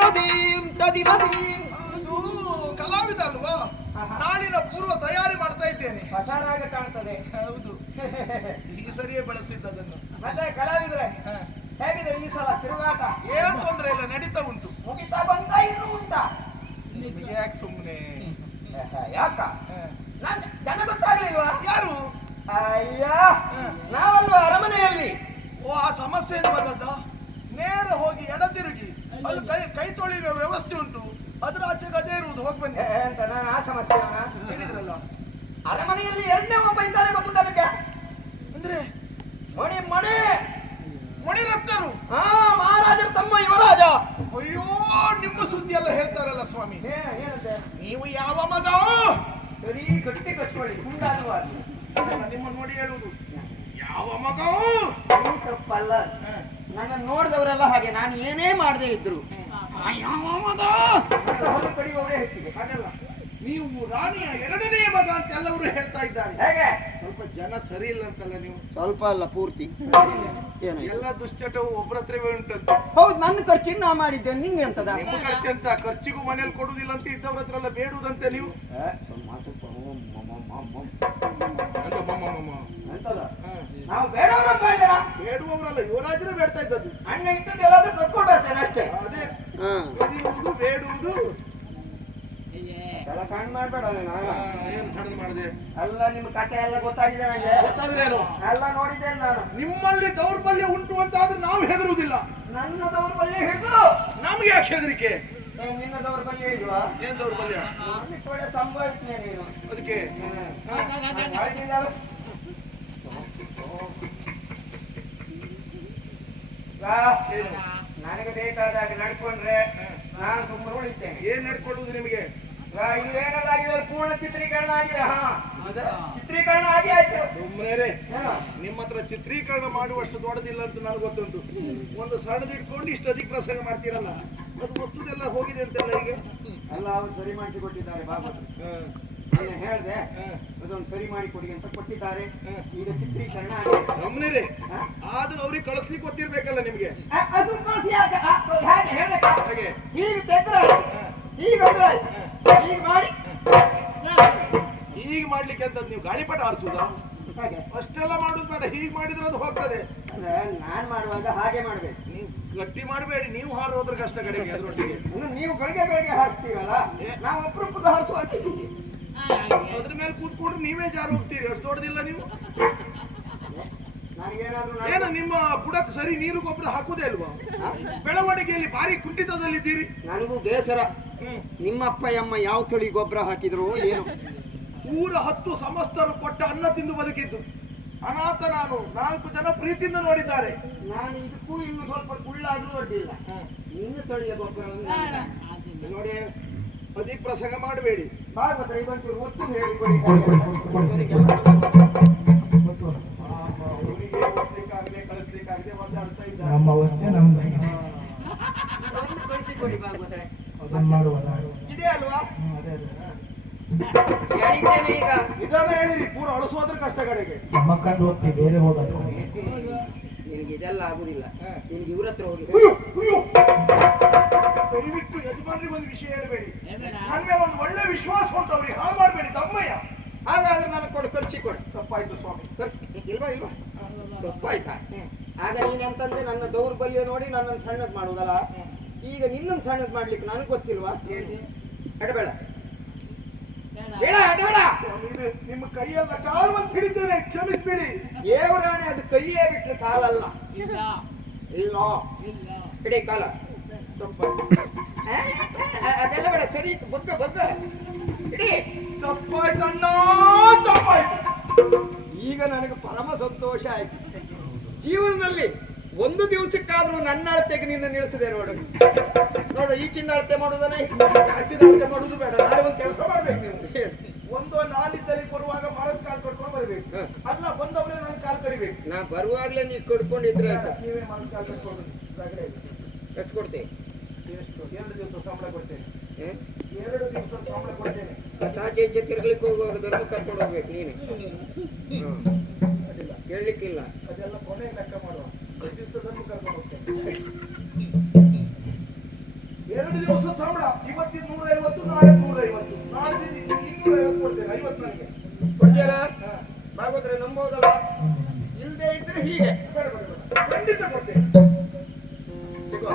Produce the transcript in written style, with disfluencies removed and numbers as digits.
ತದಿನದೀಂ ತದಿನದೀಂ. ಅದು ಕಲಾವಿದ ಅಲ್ವಾ? ನಾಳಿನ ಪೂರ್ವ ತಯಾರಿ ಮಾಡ್ತಾ ಇದ್ದೇನೆ. ಹೊಸರಾಗ ಕಾಣ್ತದೆ. ಹೌದು, ಈ ಸರಿಯೇ ಬಳಸಿದ್ದದನ್ನು. ಮತ್ತೆ ಕಲಾವಿದ್ರೆ ಹೇಗಿದೆ ಈ ಸಲ ತಿರುಗಾಟ? ಏನ್ ತೊಂದ್ರೆ ಇಲ್ಲ, ನಡೀತಾ ಉಂಟು. ಮುಗಿತಾ ಬಂತ ಇನ್ನೂ ಉಂಟಾ? ನಿಮಗೆ ಯಾಕೆ ಸುಮ್ಮನೆ? ಯಾಕ ಜನ ಗೊತ್ತಾಗ್ಲಿಲ್ವಾ? ಯಾರು? ಅಯ್ಯ ನಾವಲ್ವಾ ಅರಮನೆಯಲ್ಲಿ. ಓ, ಆ ಸಮಸ್ಯೆ ಏನು ಬಂದದ್ದ? ನೇರ ಹೋಗಿ ಎಡ ತಿರುಗಿ ಅಲ್ಲಿ ಕೈ ತೊಳೆಯುವ ವ್ಯವಸ್ಥೆ ಉಂಟು, ಅದ್ರ ಆಚೆಗೆ ಅದೇ ಇರುವುದು. ಹೋಗಿ ಬನ್ನಿ ಅಂತ. ನಾನು ಆ ಸಮಸ್ಯೆಯವನ ಹೇಳಿದ್ರಲ್ಲ. ಅರಮನೆಯಲ್ಲಿ ಎರಡನೇ ಒಬ್ಬ ಇದ್ದಾನೆ, ಗೊತ್ತುಂಟ ಅದಕ್ಕೆ? ಅಂದ್ರೆ ಮಣಿ ಮಣಿ ಮಣಿರತ್ನರು. ಮಹಾರಾಜರ ತಮ್ಮ ಯುವರಾಜ. ಅಯ್ಯೋ, ನಿಮ್ಮ ಸುದ್ದಿ ಎಲ್ಲ ಹೇಳ್ತಾರಲ್ಲ ಸ್ವಾಮಿ. ಏನಂತೆ? ನೀವು ಯಾವ ಮಗ? ಸರಿ ಕಟ್ಟಿ ಕಚ್ಕೊಳ್ಳಿ, ಸುಳ್ಳಾಗುವ ನಿಮ್ಮ ನೋಡಿ ಹೇಳುವುದು. ಯಾವ ಮಗ? ತಪ್ಪಲ್ಲ. ನನ್ನ ನೋಡಿದವರೆಲ್ಲ ಹಾಗೆ, ನಾನು ಏನೇ ಮಾಡದೇ ಇದ್ರು ಯಾವ ಮಗ ಕಡಿಯುವವರೇ ಹೆಚ್ಚಿಗೆ. ಹಾಗಲ್ಲ, ನೀವು ರಾಣಿಯ ಎರಡನೇ ಮಗ ಅಂತ ಎಲ್ಲವರು ಹೇಳ್ತಾ ಇದ್ದಾರೆ. ಹೇಗೆ? ಸ್ವಲ್ಪ ಜನ ಸರಿ ಇಲ್ಲ ಅಂತಲ್ಲ ನೀವು? ಸ್ವಲ್ಪ ಅಲ್ಲ, ಪೂರ್ತಿ. ಏನು ಎಲ್ಲ ದುಶ್ಚಟವು ಒಬ್ಬರ ಹತ್ರವೇ ಉಂಟಂತೆ. ಹೌದು, ನನ್ನ ಖರ್ಚಿನ ನಾ ಮಾಡಿದ್ದೆ, ನಿಂಗೆ ಅಂತದ? ನಿಮ್ಮ ಖರ್ಚಂತ ಖರ್ಚಿಗೂ ಮನೇಲಿ ಕೊಡುದಿಲ್ಲ ಅಂತ ಇದ್ದವ್ರ ಹತ್ರ ಎಲ್ಲ ಬೇಡುವುದಂತೆ ನೀವು. ನಾವು ಬೇಡವ್ರ ಬೇಡುವವರಲ್ಲ, ಯುವರಾಜರೇ ಬೇಡ್ತಾ ಇದ್ದದ್ದು. ಅಣ್ಣ ಇಟ್ಟದ್ದು ಎಲ್ಲಾದ್ರೂ ಕರ್ಕೊಂಡು ಬರ್ತೇನೆ ಅಷ್ಟೇ. ಅದೇ ಕದಿಯುವುದು ಬೇಡುವುದು. ಎಲ್ಲ ಸಣ್ಣ ಮಾಡ್ಬೇಡ. ಏನು ಸಣ್ಣ ಮಾಡಿದೆ? ಎಲ್ಲ ನಿಮ್ಮ ಕಥೆ ಎಲ್ಲ ಗೊತ್ತಾಗಿದೆ ನಂಗೆ. ಗೊತ್ತಾದ್ರೇನು? ಎಲ್ಲ ನೋಡಿದ್ದೇನೆ ನಾನು. ನಿಮ್ಮಲ್ಲಿ ದೌರ್ಬಲ್ಯ ಉಂಟು ಅಂತ ಆದ್ರೆ ನಾವು ಹೆದರುವುದಿಲ್ಲ. ನನ್ನ ದೌರ್ಬಲ್ಯ ಹಿಡಿದು ನಮ್ಗೆ ಯಾಕೆ ಹೆದರಿಕೆ? ನಿನ್ನ ದೌರ್ಬಲ್ಯ ಇಲ್ವಾ? ಏನ್ ದೌರ್ಬಲ್ಯ? ಸಂಭವಿಸ್ತೀನಿ ನೀನು ಅದಕ್ಕೆ. ನನಗೆ ಬೇಕಾದಾಗ ನಡ್ಕೊಂಡ್ರೆ ನಾನು ಸುಮ್ಮನೆ ಉಳಿತೇನೆ. ಏನ್ ನಡ್ಕೊಳ್ಳುವುದು ನಿಮಗೆ? ಇಲ್ಲೇನಲ್ಲಾಗಿದೆ, ಪೂರ್ಣ ಚಿತ್ರೀಕರಣ ಆಗಿದೆ. ಚಿತ್ರೀಕರಣ ಆಗಿ ಆಯ್ತು. ಸುಮ್ಮನೆ ನಿಮ್ಮ ಹತ್ರ ಚಿತ್ರೀಕರಣ ಮಾಡುವಷ್ಟು ದೊಡ್ಡದಿಲ್ಲ ಅಂತ ನನಗೆ ಗೊತ್ತುಂಟು. ಒಂದು ಸಣ್ಣದು ಇಟ್ಕೊಂಡು ಇಷ್ಟು ಅಧಿಕ ಪ್ರಸಂಗ ಮಾಡ್ತೀರಲ್ಲ, ಅದು ಒತ್ತುದೆಲ್ಲ ಹೋಗಿದೆ ಅಂತೆಲ್ಲ ಈಗ ಎಲ್ಲ ಅವ್ರು ಸರಿ ಮಾಡಿಸಿ ಕೊಟ್ಟಿದ್ದಾರೆ. ನಾನು ಹೇಳಿದೆ ಅದೊಂದು ಸರಿ ಮಾಡಿ ಕೊಡಿ ಅಂತ ಕೊಟ್ಟಿದ್ದಾರೆ. ಈಗ ಚಿತ್ರೀಕರಣ ಆಗಿದೆ. ಸುಮ್ಮನೆ ಆದ್ರೂ ಅವ್ರಿಗೆ ಕಳಿಸ್ಲಿಕ್ಕೆ ಗೊತ್ತಿರ್ಬೇಕಲ್ಲ ನಿಮ್ಗೆ. ಅದು ಕಳಿಸಿ ಹಾಗೆ ಈಗ ತೆಗ್ದ್ರೆ ಈಗ ಈಗ ಮಾಡಿ ಹೀಗೆ ಮಾಡ್ಲಿಕ್ಕೆ ಅಂತ ನೀವು ಗಾಳಿಪಟ ಆರಿಸುದಾ? ಅಷ್ಟೆಲ್ಲ ಮಾಡುದು ಬೇಡ, ಹೀಗೆ ಮಾಡಿದ್ರೆ ಅದು ಹೋಗ್ತದೆ. ನಾನ್ ಮಾಡುವಾಗ ಹಾಗೆ ಮಾಡ್ಬೇಕು. ನೀವು ಗಟ್ಟಿ ಮಾಡಬೇಡಿ, ನೀವು ಹಾರೋದ್ರ ಕಷ್ಟ ಕಡೆಗೆ. ಅದರೊಟ್ಟಿಗೆ ನೀವು ಗಳಿಗೆ ಹಾರಿಸ್ತೀರಲ್ಲ, ನಾವು ಅಪರೂಪದ ಹಾರಿಸುವಾಗ ಅದ್ರ ಮೇಲೆ ಕೂತ್ಕೊಂಡ್ರೆ ನೀವೇ ಜಾರು ಹೋಗ್ತೀರಿ. ಅಷ್ಟು ದೊಡ್ಡದಿಲ್ಲ ನೀವು. ಏನು ನಿಮ್ಮ ಬುಡಕ್ ಸರಿ ನೀರು ಗೊಬ್ಬರ ಹಾಕುದೇ ಅಲ್ವಾ? ಬೆಳವಣಿಗೆಯಲ್ಲಿ ಭಾರಿ ಕುಂಠಿತದಲ್ಲಿದ್ದೀರಿ. ನನಗೂ ಬೇಸರ. ನಿಮ್ಮಪ್ಪ ಅಮ್ಮ ಯಾವ ತಳಿ ಗೊಬ್ಬರ ಹಾಕಿದ್ರು ಏನು? ಊರ 10 ಸಮಸ್ತರು ಕೊಟ್ಟ ಅನ್ನ ತಿಂದು ಬದುಕಿದ್ದು ಅನಾಥ ನಾನು. 4 ಜನ ಪ್ರೀತಿಯಿಂದ ನೋಡಿದ್ದಾರೆ. ನಾನು ಇದಕ್ಕೂ ಇನ್ನು ಸ್ವಲ್ಪ ಕುಳ್ಳಾದ್ರೂ ಅಡ್ಡಿಲ್ಲ. ನಿನ್ನ ತಳಿಯ ಗೊಬ್ಬರ ನೋಡಿ, ಅಧಿಕ ಪ್ರಸಂಗ ಮಾಡಬೇಡಿ. ಭಾಗವತ ಇದೊಂಚೂರು ಒತ್ತು ಹೇಳಿಕೊಡಿ. ಕಳಿಸ್ಲಿಕ್ಕಾಗದೆ ಒದ್ದಾಡ್ತಾ ಇದ್ದಾರೆ. ನಮ್ಮ ಅವಸ್ಥೆ ನಮ್ದು. ಕಳಿಸಿಕೊಡಿ ಭಾಗವತ. ಇದೇ ಅಲ್ವಾ? ಹೇಳಿದ್ದೇನೆ. ಈಗ ನಿಧಾನ ಹೇಳಿರಿ, ಪೂರ ಅಳಿಸೋದ್ರ ಕಷ್ಟ ಕಡೆಗೆ. ನಮ್ಮ ಕಂಡು ಹೋಗ್ತೀವಿ, ಬೇರೆ ಹೋಗೋದು. ನಿನ್ಗೆ ಇದೆಲ್ಲ ಆಗುದಿಲ್ಲ. ನಿನ್ಗೆ ಇವ್ರ ಹತ್ರ ಹೋಗಿ ದಯವಿಟ್ಟು ಯಜಮಾನ್ರಿಗೆ ಒಂದು ವಿಷಯ ಹೇಳಬೇಡಿ. ನನ್ಗೆ ಒಂದು ಒಳ್ಳೆ ವಿಶ್ವಾಸ ಉಂಟು, ಅವ್ರಿಗೆ ಹಾಳು ಮಾಡಬೇಡಿ. ತಮ್ಮಯ್ಯ, ಹಾಗಾದ್ರೆ ನನಗೆ ಕೊಡು, ಖರ್ಚಿ ಕೊಡು. ತಪ್ಪಾಯ್ತು ಸ್ವಾಮಿ. ಇಲ್ವಾ ತಪ್ಪಾಯ್ತಾ? ಆಗ ನೀನೆಂತಂದ್ರೆ ನನ್ನ ದೌರ್ಬಲ್ಯ ನೋಡಿ ನನ್ನನ್ನು ಸಣ್ಣದ್ ಮಾಡುದಲ್ಲ. ಈಗ ನಿನ್ನನ್ನು ಸಣ್ಣದ್ ಮಾಡ್ಲಿಕ್ಕೆ ನನಗೆ ಗೊತ್ತಿಲ್ವಾ? ಅಡಬೇಡ ನಿಮ್ಮ ಕೈಯೆಲ್ಲ ಕಾಲು ಅಂತ ಹಿಡಿತೇನೆ, ಕ್ಷಮಿಸ್ಬಿಡಿ. ದೇವರಾಣೆ, ಅದು ಕೈಯೇ ಬಿಟ್ರೆ ಕಾಲಲ್ಲ. ಇಲ್ಲ ಇಡೀ ಕಾಲ. ಅದೆಲ್ಲ ಬೇಡ, ಸರಿ ಬಗ್ಗ ಇಡೀ. ತಪ್ಪಾಯ್ತಣ್ಣ, ತಪ್ಪಾಯ್ತು. ಈಗ ನನಗೆ ಪರಮ ಸಂತೋಷ ಆಯ್ತು. ಜೀವನದಲ್ಲಿ ಒಂದು ದಿವಸಕ್ಕಾದ್ರೂ ನನ್ನ ಅಳತೆಗೆ ನಿನ್ನ ನಿಲ್ಲಿಸಿದೆ ನೋಡು. ಈಚಿನ ಅಳತೆ ಮಾಡೋದನ್ನ ಆಚಿನ ಅಳತೆ ಮಾಡುದು ಬೇಡ. ನಾಳೆ ಒಂದು ಕೆಲಸ ಮಾಡ್ಬೇಕು ನೀವು. ಒಂದು ನಾನಿದ್ದಲ್ಲಿ ಬರುವಾಗ ಮರದ ಕಾಲು ಕಟ್ಕೊಂಡು ಬರ್ಬೇಕು. ಅಲ್ಲ, ಬಂದವರೇ ನನ್ನ ಕಾಲು ಕಡಿಬೇಕು. ನಾ ಬರುವಾಗ್ಲೇ ನೀ ಕಡ್ಕೊಂಡಿದ್ರೆ ನೀವೇ ಮರದ ಕಾಲು ಕಟ್ಕೊಂಡು ಎಷ್ಟು ಕೊಡ್ತೇವೆ? ಎಷ್ಟು? 2 ದಿವಸ ಸಂಬಳ ಕೊಡ್ತೇನೆ. 2 ದಿವಸ ಸಂಬಳ ಕೊಡ್ತೇನೆ. ಆಚೆ ಈಚೆ ತಿರ್ಗ್ಲಿಕ್ಕೆ ಹೋಗುವಾಗ ಧರ್ಮ ಕರ್ಕೊಂಡು ಹೋಗ್ಬೇಕು ನೀನೆ. ಕೇಳಲಿಕ್ಕಿಲ್ಲ. ಅದೆಲ್ಲ ಕೊನೆಗೆ ಲೆಕ್ಕ ಮಾಡುವ. 2 ದಿವಸ ಧರ್ಮ ಕರ್ಕೊಂಡು ಹೋಗ್ತೇನೆ. 2 ಎರಡು ದಿವಸ ಸಂಬಳ, ಇವತ್ತಿನ 150, ನಾಳೆ 150, ನಾಡಿದ್ದು 250 ಕೊಡ್ತೇನೆ, 50 ನನಗೆ ಕೊಡ್ತೀರಾ? ಭಾಗವತ್ರೆ ನಂಬೋದಲ್ಲ? ಒಂದು ಇಲ್ದೇ ಇದ್ರೆ ಹೀಗೆ ಬೇಡ ಬೇಡ ಬೇಡ, ಖಂಡಿತ ಕೊಡ್ತೇನೆ. ಸಿಗುವ